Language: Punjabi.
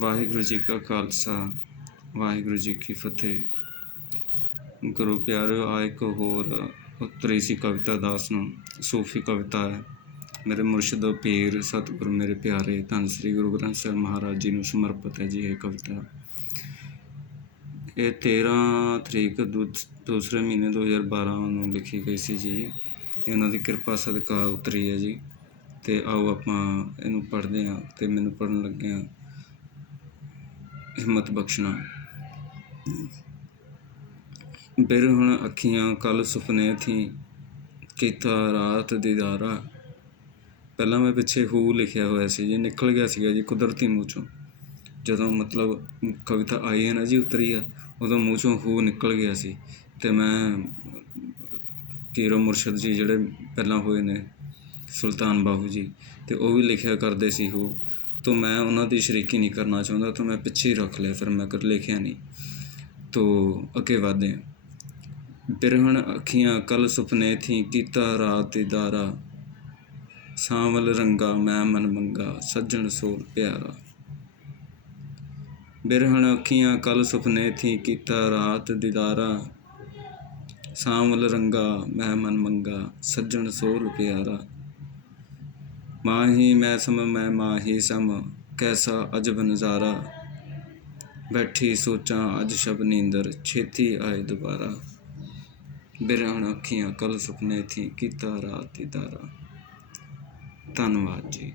ਵਾਹਿਗੁਰੂ ਜੀ ਕਾ ਖਾਲਸਾ, ਵਾਹਿਗੁਰੂ ਜੀ ਕੀ ਫਤਿਹ। ਗੁਰੂ ਪਿਆਰਿਓ ਆ ਇੱਕ ਹੋਰ ਉੱਤਰੀ ਸੀ ਕਵਿਤਾ ਦਾਸ ਨੂੰ, ਸੂਫੀ ਕਵਿਤਾ ਹੈ। ਮੇਰੇ ਮੁਰਸ਼ਿਦ ਪੀਰ, ਸਤਿਗੁਰ ਮੇਰੇ ਪਿਆਰੇ, ਧੰਨ ਸ੍ਰੀ ਗੁਰੂ ਗ੍ਰੰਥ ਸਾਹਿਬ ਮਹਾਰਾਜ ਜੀ ਨੂੰ ਸਮਰਪਿਤ ਹੈ ਜੀ ਇਹ ਕਵਿਤਾ। ਇਹ 13 ਤਰੀਕ ਦੂ- ਦੂਸਰੇ ਮਹੀਨੇ 2012 ਨੂੰ ਲਿਖੀ ਗਈ ਸੀ ਜੀ। ਇਹ ਉਹਨਾਂ ਦੀ ਕਿਰਪਾ ਸਦਕਾ ਉਤਰੀ ਹੈ ਜੀ। ਤੇ ਆਓ ਆਪਾਂ ਇਹਨੂੰ ਪੜ੍ਹਦੇ ਹਾਂ ਤੇ ਮੈਨੂੰ ਪੜ੍ਹਨ ਲੱਗੇ ਹਾਂ। ਹਿੰਮਤ ਬਖਸ਼ਣਾ। ਬਿਰ ਹੁਣ ਅੱਖੀਆਂ ਕੱਲ ਸੁਪਨੇ ਥੀ, ਕੀਤਾ ਰਾਤ ਦੀਦਾਰਾ ਪਹਿਲਾਂ ਮੈਂ ਪਿੱਛੇ ਹੂ ਲਿਖਿਆ ਹੋਇਆ ਸੀ, ਜੀ ਨਿਕਲ ਗਿਆ ਸੀਗਾ ਜੀ ਕੁਦਰਤੀ ਮੂੰਹ ਚੋਂ ਜਦੋਂ ਮਤਲਬ ਕਵਿਤਾ ਆਈ ਹੈ ਨਾ ਜੀ ਉਤਰੀ ਆ, ਉਦੋਂ ਮੂੰਹ ਚੋਂ ਹੂ ਨਿਕਲ ਗਿਆ ਸੀ। ਤੇ ਮੈਂ ਪੀਰੋ ਮੁਰਸ਼ਦ ਜੀ ਜਿਹੜੇ ਪਹਿਲਾਂ ਹੋਏ ਨੇ, ਸੁਲਤਾਨ ਬਾਹੂ ਜੀ, ਤੇ ਉਹ ਵੀ ਲਿਖਿਆ ਕਰਦੇ ਸੀ ਹੂ। ਤੋਂ ਮੈਂ ਉਹਨਾਂ ਦੀ ਸ਼ਰੀਕੀ ਨਹੀਂ ਕਰਨਾ ਚਾਹੁੰਦਾ, ਤਾਂ ਮੈਂ ਪਿੱਛੇ ਹੀ ਰੱਖ ਲਿਆ, ਫਿਰ ਮੈਂ ਕਰ ਲਿਖਿਆ ਨਹੀਂ। ਤੋ ਅੱਗੇ ਵਧਦੇ ਹਾਂ। ਬਿਰਹਣ ਅੱਖੀਆਂ ਕੱਲ ਸੁਪਨੇ ਥੀ, ਕੀਤਾ ਰਾਤ ਦੀਦਾਰਾ ਸਾਵਲ ਰੰਗਾ, ਮੈਂ ਮਨ ਮੰਗਾ, ਸੱਜਣ ਸੋਲ ਪਿਆਰਾ। ਬਿਰਹਣ ਅੱਖੀਆਂ ਕੱਲ ਸੁਪਨੇ ਥੀ, ਕੀਤਾ ਰਾਤ ਦੀਦਾਰਾ। ਸਾਵਲ ਰੰਗਾ, ਮੈਂ ਮਨ ਮੰਗਾ, ਸੱਜਣ ਸੋਲ ਪਿਆਰਾ। ਮਾਹੀ ਮੈਂ ਸਮ, ਮੈਂ ਮਾਹੀ ਸਮ, ਕੈਸਾ ਅਜਬ ਨਜ਼ਾਰਾ। ਬੈਠੀ ਸੋਚਾਂ ਅੱਜ ਸ਼ਬ ਨੀਂਦਰ, ਛੇਤੀ ਆਏ ਦੁਬਾਰਾ। ਬਿਰਹਣ ਅੱਖੀਆਂ ਕੱਲ ਸੁਪਨੇ ਥੀ ਕੀਤਾ ਰਾਤ ਦੀਦਾਰਾ ਧੰਨਵਾਦ ਜੀ।